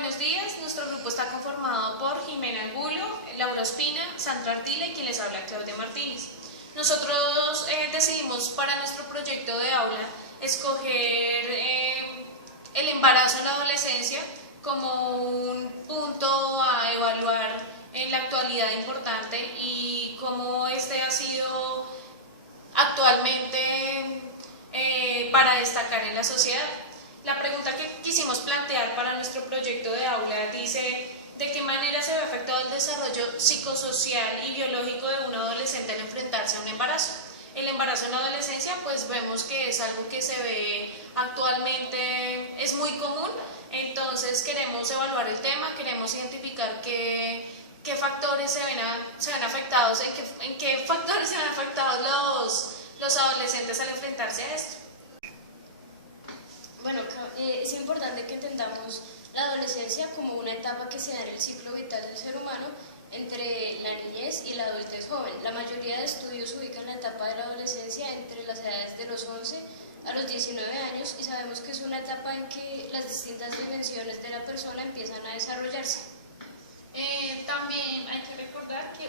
Buenos días, nuestro grupo está conformado por Jimena Angulo, Laura Ospina, Sandra Ardila y quien les habla, Claudia Martínez. Nosotros decidimos para nuestro proyecto de aula escoger el embarazo en la adolescencia como un punto a evaluar en la actualidad importante y cómo este ha sido actualmente para destacar en la sociedad. La pregunta que quisimos plantear para nuestro proyecto de aula dice: ¿de qué manera se ve afectado el desarrollo psicosocial y biológico de un adolescente al enfrentarse a un embarazo? El embarazo en la adolescencia, pues vemos que es algo que se ve actualmente, es muy común, entonces queremos evaluar el tema, queremos identificar qué factores se ven afectados, en qué factores se ven afectados los adolescentes al enfrentarse a esto. Bueno, es importante que entendamos la adolescencia como una etapa que se da en el ciclo vital del ser humano entre la niñez y la adultez joven. La mayoría de estudios ubican la etapa de la adolescencia entre las edades de los 11 a los 19 años y sabemos que es una etapa en que las distintas dimensiones de la persona empiezan a desarrollarse. También hay que recordar que,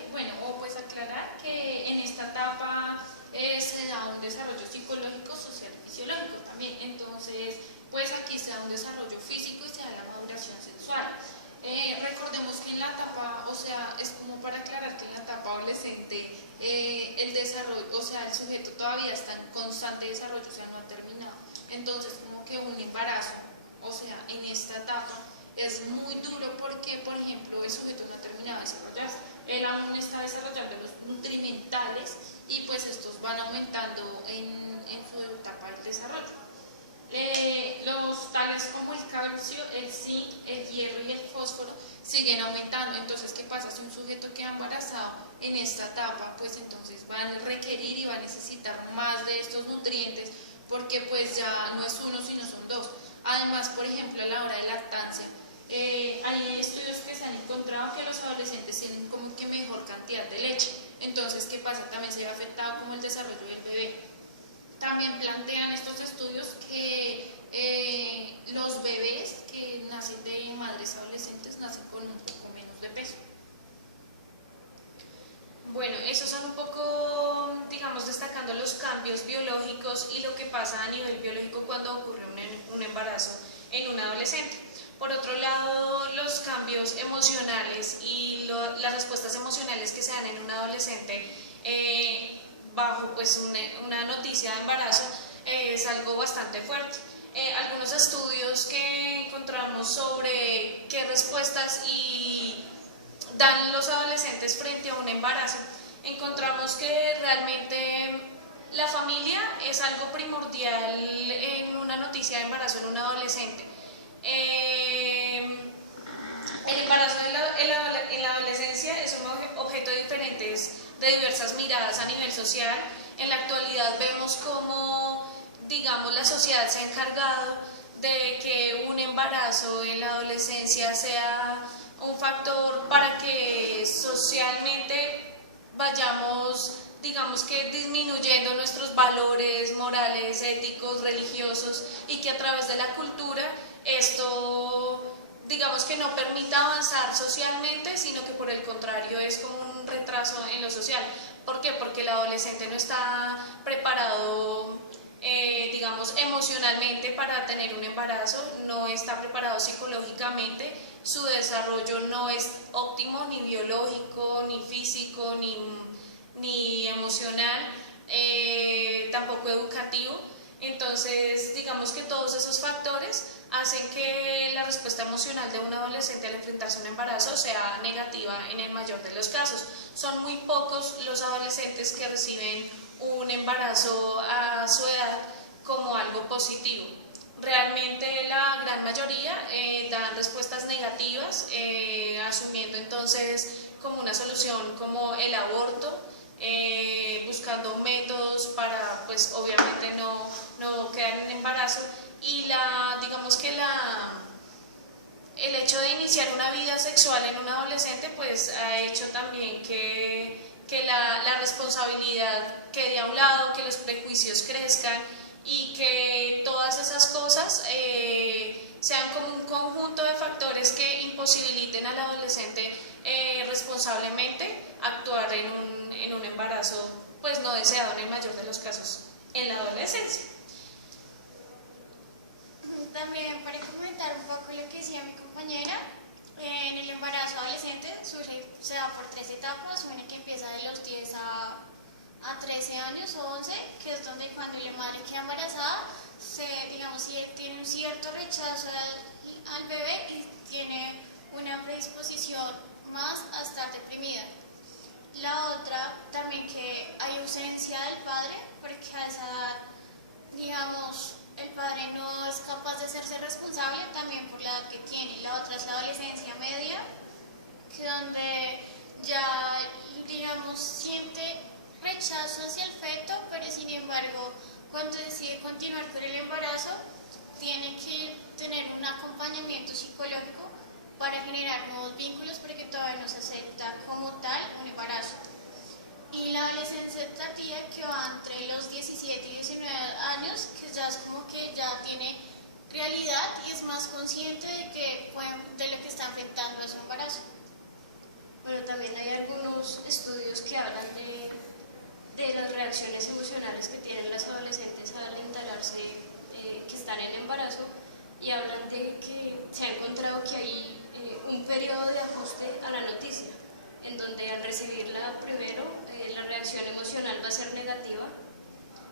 aclarar que en esta etapa se da un desarrollo psicológico, social y fisiológico también. Entonces, pues aquí se da un desarrollo físico y se da la maduración sexual. Recordemos que en la etapa, es como para aclarar que en la etapa adolescente el desarrollo, el sujeto todavía está en constante desarrollo, no ha terminado. Entonces, como que un embarazo, en esta etapa es muy duro porque, por ejemplo, el sujeto no ha terminado de desarrollarse. Él aún está desarrollando los nutrimentales y pues estos van aumentando en su etapa del desarrollo. Los tales como el calcio, el zinc, el hierro y el fósforo siguen aumentando. Entonces, ¿qué pasa? Si un sujeto queda embarazado en esta etapa, pues entonces van a requerir y va a necesitar más de estos nutrientes porque pues ya no es uno sino son dos. Además, por ejemplo, a la hora de lactancia, hay estudios que se han encontrado que los adolescentes tienen como que mejor cantidad de leche. Entonces, ¿qué pasa? También se ve afectado como el desarrollo del bebé. También plantean estos estudios que los bebés que nacen de madres adolescentes nacen con un poco menos de peso. Bueno, esos son un poco, digamos, destacando los cambios biológicos y lo que pasa a nivel biológico cuando ocurre un embarazo en un adolescente. Por otro lado, los cambios emocionales y las respuestas emocionales que se dan en un adolescente bajo pues una noticia de embarazo es algo bastante fuerte. Algunos estudios que encontramos sobre qué respuestas dan los adolescentes frente a un embarazo, encontramos que realmente la familia es algo primordial en una noticia de embarazo en un adolescente. El embarazo en la adolescencia es un objeto de diversas miradas a nivel social. En la actualidad vemos cómo, digamos, la sociedad se ha encargado de que un embarazo en la adolescencia sea un factor para que socialmente vayamos, digamos que disminuyendo nuestros valores morales, éticos, religiosos, y que a través de la cultura esto, digamos que no permita avanzar socialmente, sino que por el contrario es como un retraso en lo social. ¿Por qué? Porque el adolescente no está preparado, digamos, emocionalmente para tener un embarazo, no está preparado psicológicamente, su desarrollo no es óptimo, ni biológico, ni físico, ni emocional, tampoco educativo. Entonces, digamos que todos esos factores hacen que la respuesta emocional de un adolescente al enfrentarse a un embarazo sea negativa en el mayor de los casos. Son muy pocos los adolescentes que reciben un embarazo a su edad como algo positivo. Realmente la gran mayoría dan respuestas negativas, asumiendo entonces como una solución como el aborto, buscando métodos para pues obviamente no quedar en embarazo, y digamos que el hecho de iniciar una vida sexual en un adolescente pues ha hecho también que la responsabilidad quede a un lado, que los prejuicios crezcan y que todas esas cosas sean como un conjunto de factores que imposibiliten al adolescente responsablemente actuar en un embarazo pues no deseado en el mayor de los casos en la adolescencia. También para comentar un poco lo que decía mi compañera, en el embarazo adolescente se da por 3 etapas, una que empieza de los 10 a 13 años o 11, que es donde cuando la madre queda embarazada, digamos, si tiene un cierto rechazo al bebé y tiene una predisposición más a estar deprimida. La otra también que hay ausencia del padre, porque a esa edad, digamos, el padre no es capaz de hacerse responsable también por la edad que tiene. La otra es la adolescencia media, que donde ya, digamos, siente rechazo hacia el feto, pero sin embargo, cuando decide continuar con el embarazo, tiene que tener un acompañamiento psicológico para generar nuevos vínculos, porque todavía no se acepta como tal un embarazo. Y la adolescencia tardía, que va entre los 17 y 19 años, que ya es como que ya tiene realidad y es más consciente de lo que está enfrentando a su embarazo. Pero también hay algunos estudios que hablan de las reacciones emocionales que tienen las adolescentes al enterarse que están en embarazo, y hablan de que se ha encontrado que hay un periodo de ajuste a la noticia, en donde al recibirla primero la reacción emocional va a ser negativa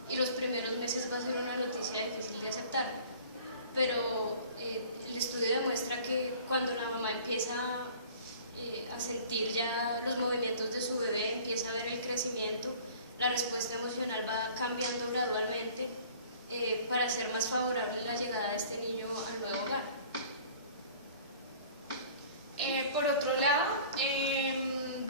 y los primeros meses va a ser una noticia difícil de aceptar. Pero el estudio demuestra que cuando la mamá empieza a sentir ya los movimientos de su bebé, empieza a ver el crecimiento, la respuesta emocional va cambiando gradualmente para hacer más favorable la llegada de este niño al nuevo hogar. Por otro lado,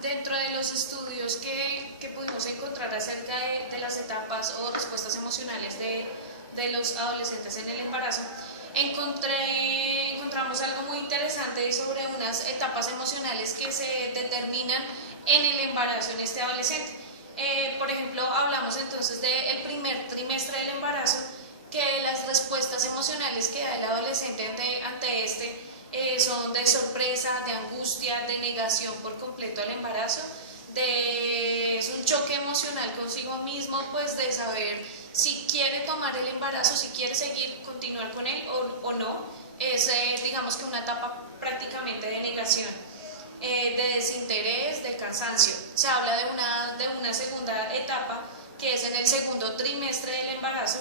dentro de los estudios que pudimos encontrar acerca de las etapas o respuestas emocionales de los adolescentes en el embarazo, encontramos algo muy interesante sobre unas etapas emocionales que se determinan en el embarazo en este adolescente. Por ejemplo, hablamos entonces del primer trimestre del embarazo, que las respuestas emocionales que da el adolescente ante este son de sorpresa, de angustia, de negación por completo al embarazo, es un choque emocional consigo mismo, pues de saber si quiere tomar el embarazo, si quiere continuar con él o no. Es digamos que una etapa prácticamente de negación, de desinterés, de cansancio. Se habla de una segunda etapa que es en el segundo trimestre del embarazo,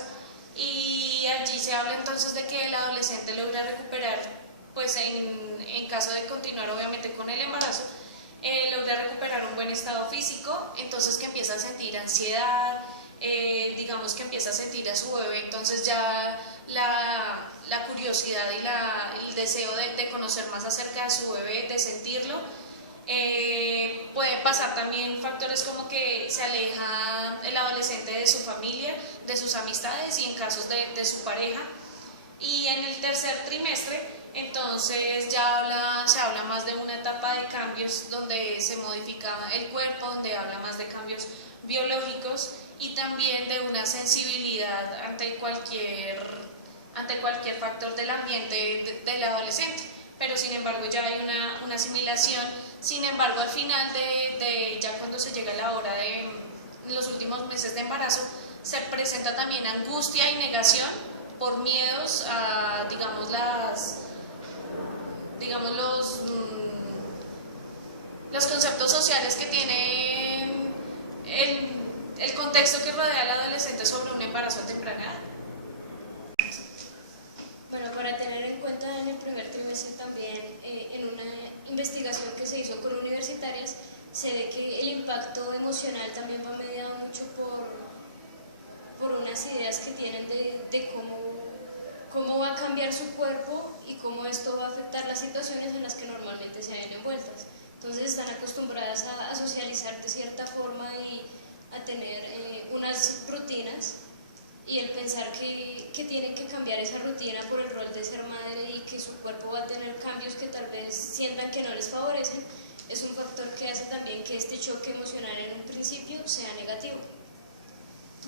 y allí se habla entonces de que el adolescente logra recuperar, pues en caso de continuar obviamente con el embarazo, logra recuperar un buen estado físico, entonces que empieza a sentir ansiedad, digamos que empieza a sentir a su bebé, entonces ya la curiosidad y el deseo de conocer más acerca de su bebé, de sentirlo. Pueden pasar también factores como que se aleja el adolescente de su familia, de sus amistades y en casos de su pareja. Y en el tercer trimestre, entonces ya se habla más de una etapa de cambios donde se modifica el cuerpo, donde habla más de cambios biológicos y también de una sensibilidad ante cualquier factor del ambiente del adolescente. Pero sin embargo ya hay una asimilación. Sin embargo, al final ya cuando se llega a la hora de los últimos meses de embarazo, se presenta también angustia y negación por miedos a, digamos los conceptos sociales que tienen el contexto que rodea al adolescente sobre un embarazo a temprana edad. Bueno, para tener en cuenta en el primer trimestre también, en una investigación que se hizo con universitarias, se ve que el impacto emocional también va mediado mucho por unas ideas que tienen de cómo va a cambiar su cuerpo y cómo esto va a afectar las situaciones en las que normalmente se ven envueltas. Entonces están acostumbradas a socializar de cierta forma y a tener unas rutinas, y el pensar que tienen que cambiar esa rutina por el rol de ser madre y que su cuerpo va a tener cambios que tal vez sientan que no les favorecen, es un factor que hace también que este choque emocional en un principio sea negativo.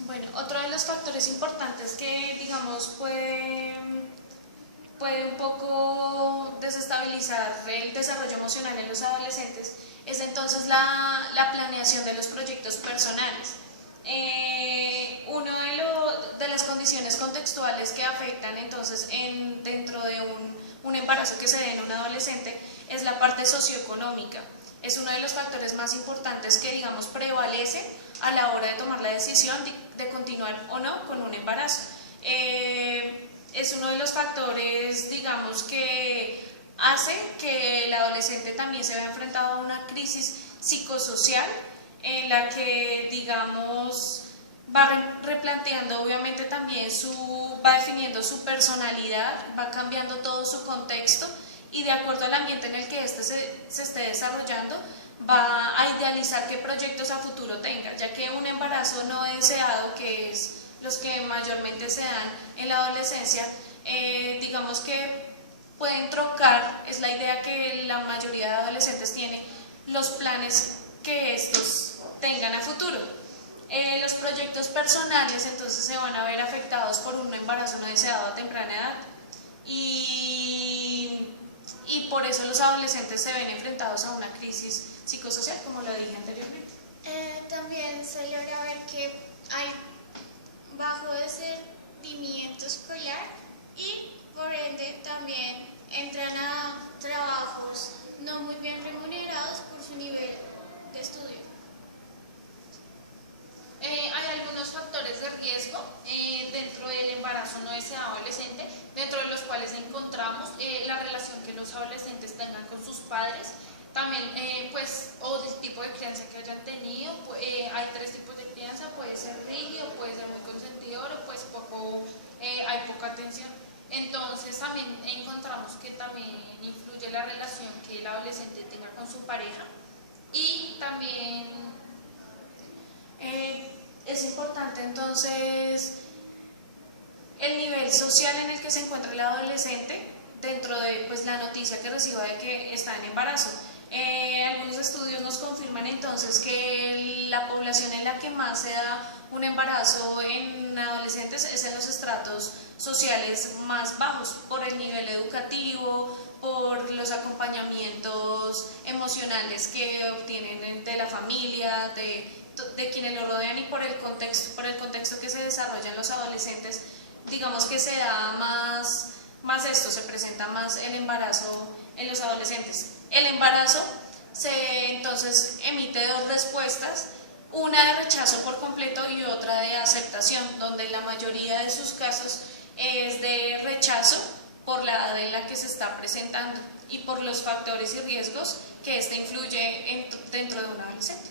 Bueno, otro de los factores importantes que, digamos, puede puede un poco desestabilizar el desarrollo emocional en los adolescentes es entonces la planeación de los proyectos personales. Una de las condiciones contextuales que afectan entonces dentro de un embarazo que se dé en un adolescente es la parte socioeconómica. Es uno de los factores más importantes que, digamos, prevalecen a la hora de tomar la decisión de continuar o no con un embarazo. Es uno de los factores, digamos, que hace que el adolescente también se vea enfrentado a una crisis psicosocial en la que, digamos, va replanteando obviamente también va definiendo su personalidad, va cambiando todo su contexto y de acuerdo al ambiente en el que éste se esté desarrollando, va a idealizar qué proyectos a futuro tenga, ya que un embarazo no deseado, que es los que mayormente se dan en la adolescencia, digamos que pueden trocar, es la idea que la mayoría de adolescentes tiene, los planes que estos tengan a futuro. Los proyectos personales entonces se van a ver afectados por un embarazo no deseado a temprana edad y por eso los adolescentes se ven enfrentados a una crisis psicosocial, como lo dije anteriormente. También se logra ver que hay bajo rendimiento escolar y por ende también entran a trabajos no muy bien remunerados por su nivel de estudio. Hay algunos factores de riesgo dentro del embarazo no deseado adolescente, dentro de los cuales encontramos la relación que los adolescentes tengan con sus padres, también pues, o del tipo de crianza que hayan tenido. Hay tres tipos de crianza: puede ser rígido, puede ser muy consentidor, pues hay poca atención. Entonces también encontramos que también influye la relación que el adolescente tenga con su pareja y también es importante entonces el nivel social en el que se encuentra el adolescente dentro de pues, la noticia que reciba de que está en embarazo. Algunos estudios nos confirman entonces que la población en la que más se da un embarazo en adolescentes es en los estratos sociales más bajos, por el nivel educativo, por los acompañamientos emocionales que obtienen de la familia, de quienes lo rodean y por el contexto que se desarrollan los adolescentes. Digamos que se da más esto, se presenta más el embarazo en los adolescentes. El embarazo entonces emite dos respuestas, una de rechazo por completo y otra de aceptación, donde en la mayoría de sus casos es de rechazo por la edad en la que se está presentando y por los factores y riesgos que éste influye dentro de un adolescente.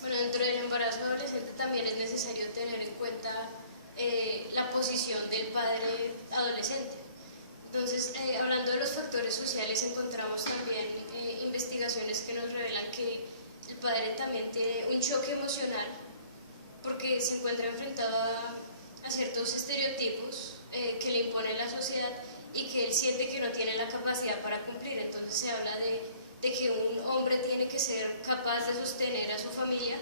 Bueno, dentro del embarazo adolescente también es necesario tener en cuenta la posición del padre adolescente. Entonces, hablando de los factores sociales, encontramos también investigaciones que nos revelan que el padre también tiene un choque emocional porque se encuentra enfrentado a ciertos estereotipos que le impone la sociedad y que él siente que no tiene la capacidad para cumplir. Entonces se habla de que un hombre tiene que ser capaz de sostener a su familia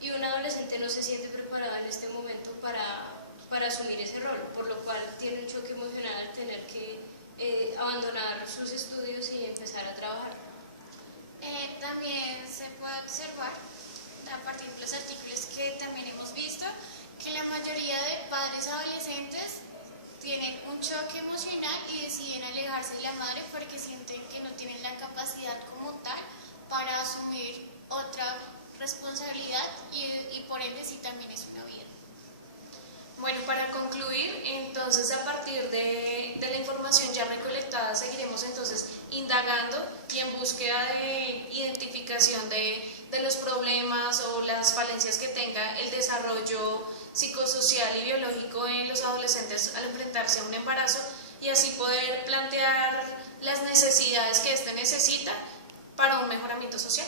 y un adolescente no se siente preparado en este momento para asumir ese rol, por lo cual tiene un choque emocional al tener que abandonar sus estudios y empezar a trabajar. También se puede observar, a partir de los artículos que también hemos visto, que la mayoría de padres adolescentes tienen un choque emocional y deciden alejarse de la madre porque sienten que no tienen la capacidad como tal para asumir otra responsabilidad y por ende sí también es una vida. Bueno, para concluir, entonces a partir de la información ya recolectada seguiremos entonces indagando y en búsqueda de identificación de los problemas o las falencias que tenga el desarrollo psicosocial y biológico en los adolescentes al enfrentarse a un embarazo y así poder plantear las necesidades que éste necesita para un mejoramiento social.